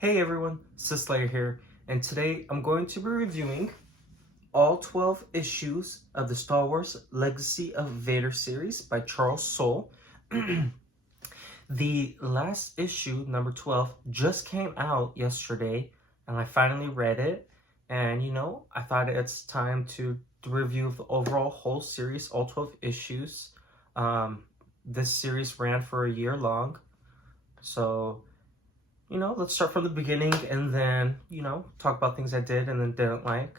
Hey everyone, Slayer here, and today I'm going to be reviewing all 12 issues of the Star Wars Legacy of Vader series by Charles Soule. The last issue, number 12, just came out yesterday, and I finally read it, and I thought it's time to review the overall whole series, all 12 issues. This series ran for a year long, so let's start from the beginning and then, talk about things I did and then didn't like.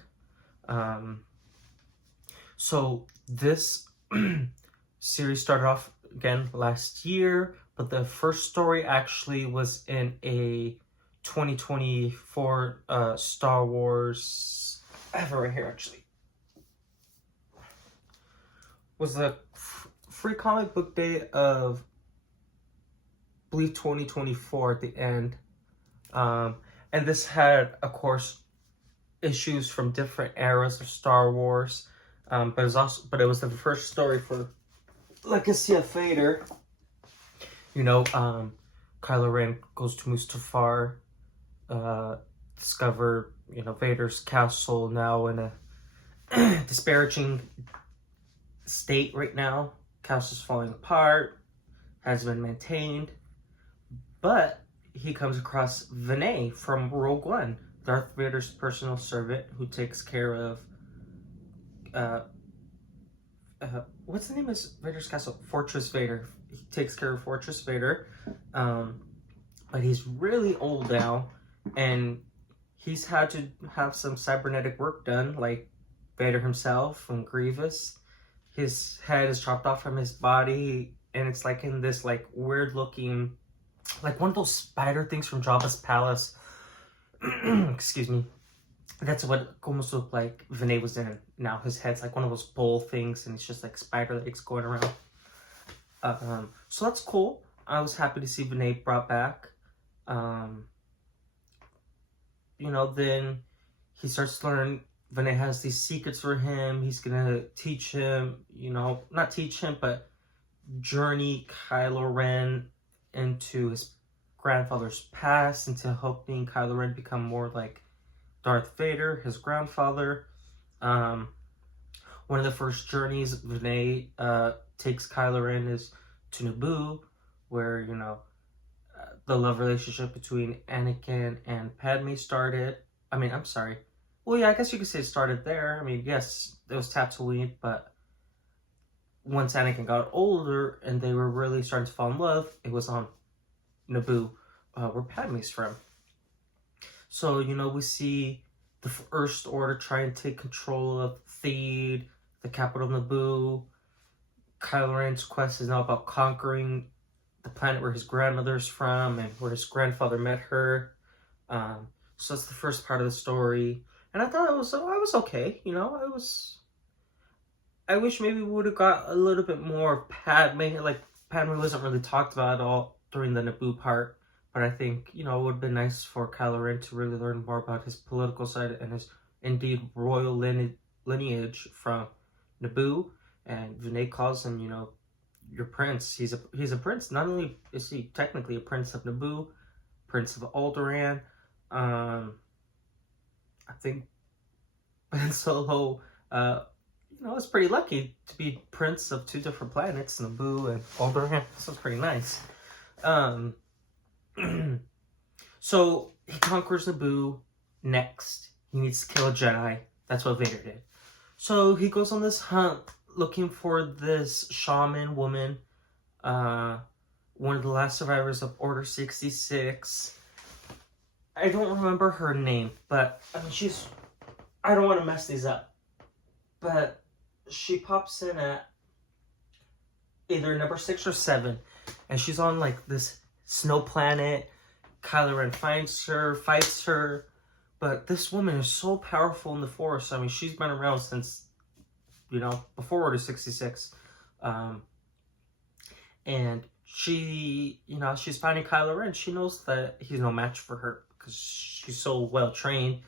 So this series started off again last year, but the first story actually was in a 2024 Star Wars. I have it right here actually. Was the free comic book day of, I believe, 2024 at the end. And this had, of course, issues from different eras of Star Wars, but it was the first story for Legacy of Vader. Kylo Ren goes to Mustafar, discover Vader's castle now in a disparaging state right now. Castle's falling apart, hasn't been maintained, but he comes across Vader from Rogue One, Darth Vader's personal servant, who takes care of what's the name of Vader's castle? Fortress Vader. He takes care of Fortress Vader, but he's really old now, and he's had to have some cybernetic work done, like Vader himself and Grievous. His head is chopped off from his body, and it's like in this like weird looking, like one of those spider things from Jabba's palace. Excuse me. That's what it almost looked like Vader was in. Now his head's like one of those bowl things, and it's just like spider legs going around. So that's cool. I was happy to see Vader brought back. Then he starts to learn. Vader has these secrets for him. He's gonna teach him. Not teach him, but journey Kylo Ren into his grandfather's past, into helping Kylo Ren become more like Darth Vader, his grandfather. One of the first journeys Vader takes Kylo Ren is to Naboo, where the love relationship between Anakin and Padme started. I'm sorry. Well, yeah, I guess you could say it started there. Yes, it was Tatooine, but once Anakin got older and they were really starting to fall in love, it was on Naboo, where Padme's from. So, we see the First Order try and take control of Theed, the capital of Naboo. Kylo Ren's quest is now about conquering the planet where his grandmother's from and where his grandfather met her. So that's the first part of the story. And I thought I was okay, I wish maybe we would have got a little bit more of Padme. Like, Padme wasn't really talked about at all during the Naboo part, but I think, it would have been nice for Kylo Ren to really learn more about his political side and his, indeed, royal lineage from Naboo. And Vader calls him, your prince. He's a prince. Not only is he technically a prince of Naboo, prince of Alderaan, I think Ben Solo, is pretty lucky to be prince of two different planets, Naboo and Alderaan. Sounds pretty nice. So he conquers Naboo. Next, he needs to kill a Jedi. That's what Vader did. So he goes on this hunt looking for this shaman woman, one of the last survivors of Order 66. I don't remember her name, but I don't want to mess these up, but she pops in at either number 6 or 7, and she's on like this snow planet. Kylo Ren finds her, fights her, but this woman is so powerful in the Force. She's been around since, before Order 66, and she, she's finding Kylo Ren. She knows that he's no match for her because she's so well trained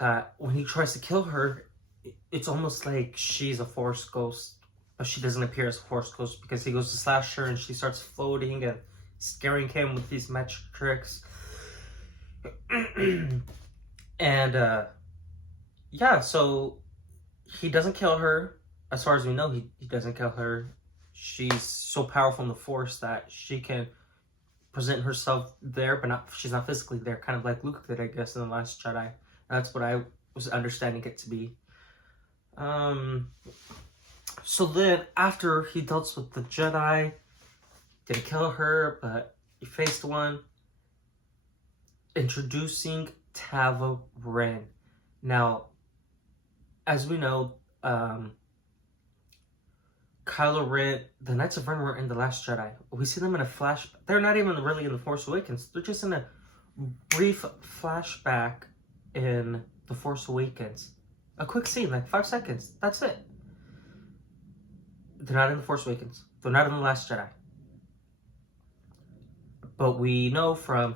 that when he tries to kill her, it's almost like she's a Force ghost, but she doesn't appear as a Force ghost because he goes to slash her and she starts floating and scaring him with these magic tricks. And yeah, so he doesn't kill her. As far as we know, he doesn't kill her. She's so powerful in the Force that she can present herself there, but she's not physically there, kind of like Luke did, I guess, in The Last Jedi. That's what I was understanding it to be. So then, after he dealt with the Jedi, didn't kill her, but he faced one. Introducing Tava Ren. Now, as we know, Kylo Ren, the Knights of Ren were in The Last Jedi. We see them in a flash. They're not even really in The Force Awakens. They're just in a brief flashback in The Force Awakens. A quick scene, like 5 seconds. That's it. They're not in The Force Awakens. They're not in The Last Jedi. But we know from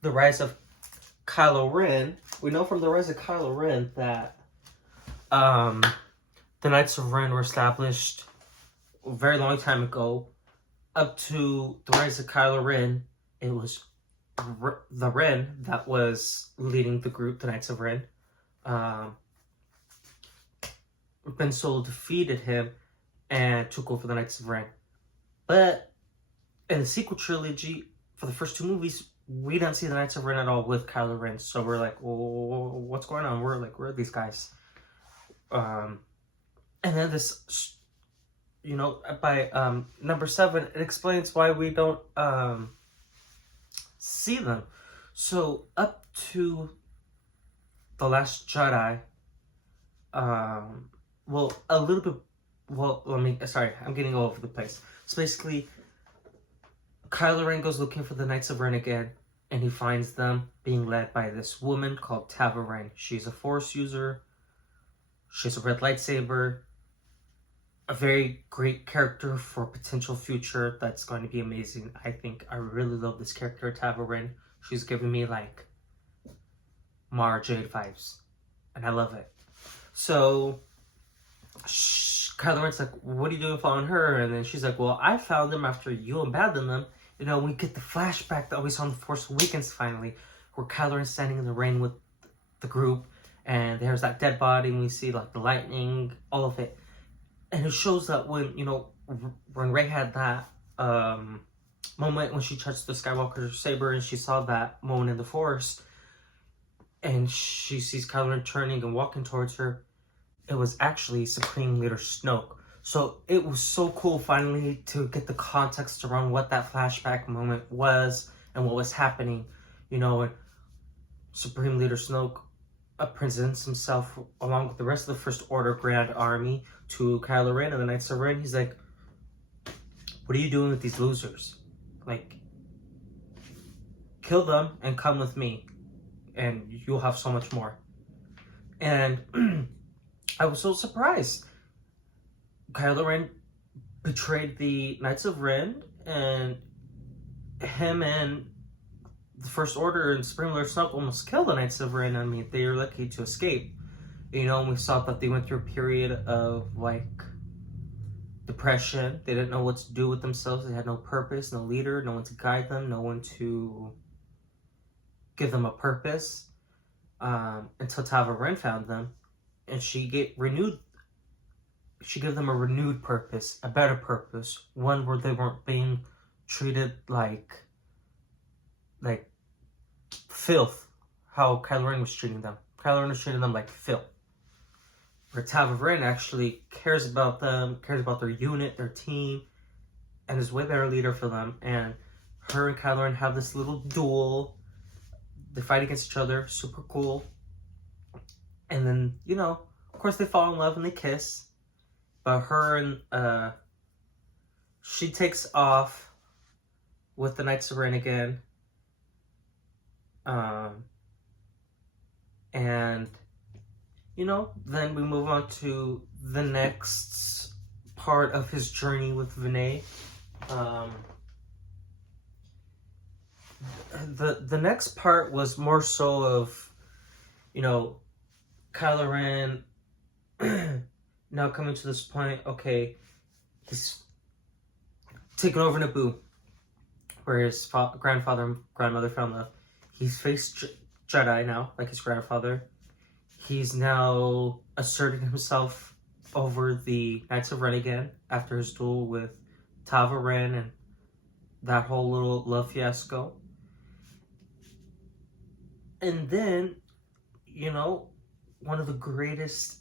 the rise of Kylo Ren, that the Knights of Ren were established a very long time ago. Up to the rise of Kylo Ren, it was the Ren that was leading the group, the Knights of Ren. Ben Solo defeated him and took over the Knights of Ren. But in the sequel trilogy, for the first 2 movies, we don't see the Knights of Ren at all with Kylo Ren. So we're like, well, what's going on? Where are these guys? And then this, by number 7, it explains why we don't see them. So up to The Last Jedi, I'm getting all over the place. So basically, Kylo Ren goes looking for the Knights of Ren again, and he finds them being led by this woman called Tava Ren. She's a Force user. She has a red lightsaber. A very great character for a potential future that's going to be amazing. I really love this character, Tava Ren. She's giving me like Mara Jade vibes, and I love it. So Kylo Ren's like, what are you doing following her? And then she's like, well, I found them after you abandoned them. We get the flashback that we saw in The Force Awakens finally, where Kylo Ren's standing in the rain with the group, and there's that dead body, and we see like the lightning, all of it. And it shows that when Rey had that moment when she touched the Skywalker saber, and she saw that moment in the Force, and she sees Kylo Ren turning and walking towards her, it was actually Supreme Leader Snoke. So it was so cool finally to get the context around what that flashback moment was and what was happening. And Supreme Leader Snoke presents himself along with the rest of the First Order Grand Army to Kylo Ren and the Knights of Ren. He's like, what are you doing with these losers? Like, kill them and come with me, and you'll have so much more. And I was so surprised. Kylo Ren betrayed the Knights of Ren, and him and the First Order and Supreme Lord Snoke almost killed the Knights of Ren. I mean, they were lucky to escape. And we saw that they went through a period of like depression. They didn't know what to do with themselves. They had no purpose, no leader, no one to guide them, no one to give them a purpose. Until Tava Ren found them, and she gave them a renewed purpose, a better purpose, one where they weren't being treated like filth, how Kylo Ren was treating them. Kylo Ren was treating them like filth. Where Tava Ren actually cares about them, cares about their unit, their team, and is way better leader for them. And her and Kylo Ren have this little duel. They fight against each other, super cool. And then, of course they fall in love and they kiss. But her and, she takes off with the Knights of Ren again. And, then we move on to the next part of his journey with Vinay. The next part was more so of you know, Kylo Ren now coming to this point, okay, he's taken over Naboo, where his grandfather and grandmother found love. He's faced Jedi now, like his grandfather. He's now asserted himself over the Knights of Ren again after his duel with Tava Ren and that whole little love fiasco. And then, you know, one of the greatest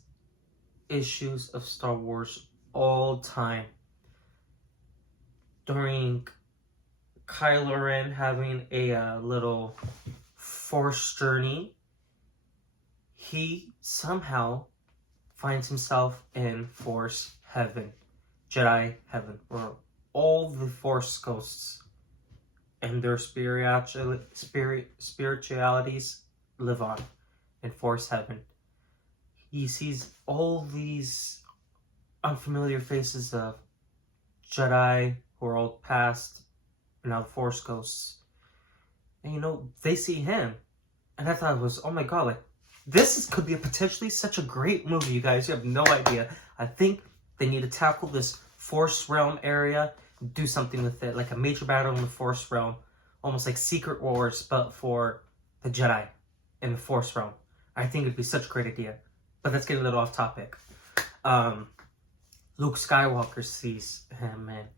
issues of Star Wars all time, during Kylo Ren having a little Force journey, he somehow finds himself in Force heaven, Jedi heaven, where all the Force ghosts and their spiritualities live on in Force heaven. He sees all these unfamiliar faces of Jedi who are all past, and now Force ghosts. And you know, they see him. And I thought it was, oh my god, like, could be potentially such a great movie, you guys. You have no idea. I think they need to tackle this Force realm area, do something with it, like a major battle in the Force realm, almost like Secret Wars, but for the Jedi in the Force realm. I think it'd be such a great idea. But let's get a little off topic. Luke Skywalker sees him, and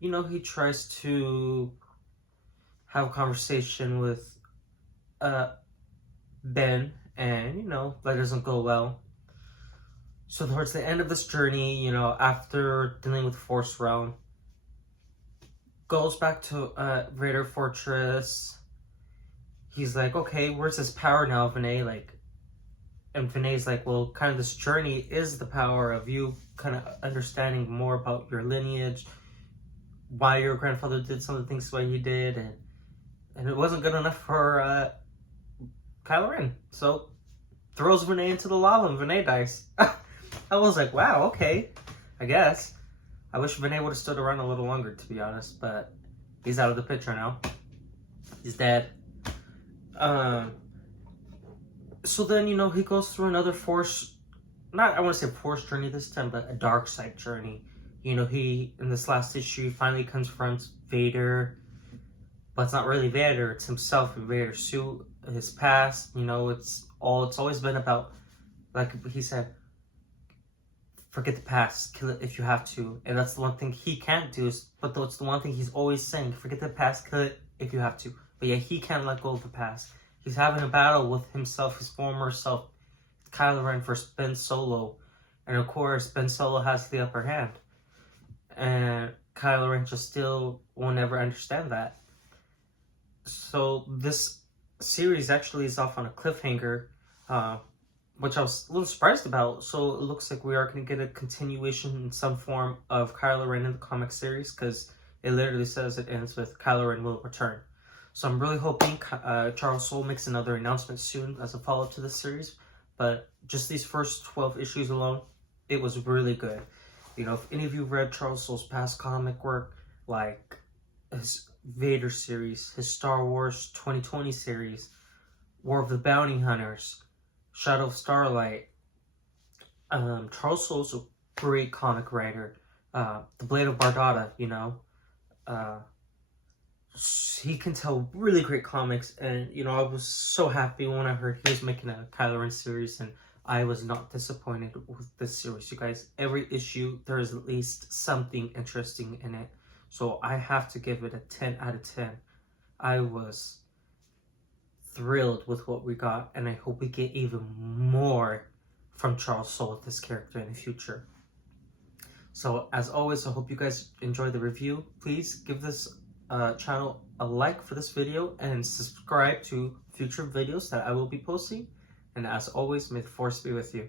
you know, he tries to have a conversation with Ben, and you know, that doesn't go well. So towards the end of this journey, you know, after dealing with Force Realm, goes back to Vader Fortress. He's like, okay, where's this power now, Vinay? Like, and Vinay's like, well, kind of this journey is the power of you kind of understanding more about your lineage, why your grandfather did some of the things the way he did, and it wasn't good enough for Kylo Ren. So throws Vinay into the lava and Vinay dies. I was like, wow, okay, I guess. I wish Vinay would have stood around a little longer, to be honest, but he's out of the picture now. He's dead. So then, you know, he goes through another Force, I want to say Force journey this time, but a dark side journey. You know, he, in this last issue, finally confronts Vader, but it's not really Vader, it's himself in Vader's suit, his past. You know, it's always been about, like he said, forget the past, kill it if you have to. And that's the one thing he can't do, but it's the one thing he's always saying, forget the past, kill it if you have to. But yeah, he can't let go of the past. He's having a battle with himself, his former self, Kylo Ren, versus Ben Solo. And of course, Ben Solo has the upper hand. And Kylo Ren just still will never understand that. So this series actually is off on a cliffhanger, which I was a little surprised about. So it looks like we are going to get a continuation in some form of Kylo Ren in the comic series, because it literally says it ends with Kylo Ren will return. So I'm really hoping Charles Soule makes another announcement soon as a follow-up to this series. But just these first 12 issues alone, it was really good. You know, if any of you read Charles Soule's past comic work, like his Vader series, his Star Wars 2020 series, War of the Bounty Hunters, Shadow of Starlight, Charles Soule's a great comic writer. The Blade of Bardata, you know, he can tell really great comics, and you know, I was so happy when I heard he was making a Kylo Ren series, and I was not disappointed with this series, you guys. Every issue, there is at least something interesting in it, so I have to give it a 10 out of 10. I was thrilled with what we got, and I hope we get even more from Charles Soule with this character in the future. So as always, I hope you guys enjoyed the review. Please give this channel a like for this video and subscribe to future videos that I will be posting. And as always, may the Force be with you.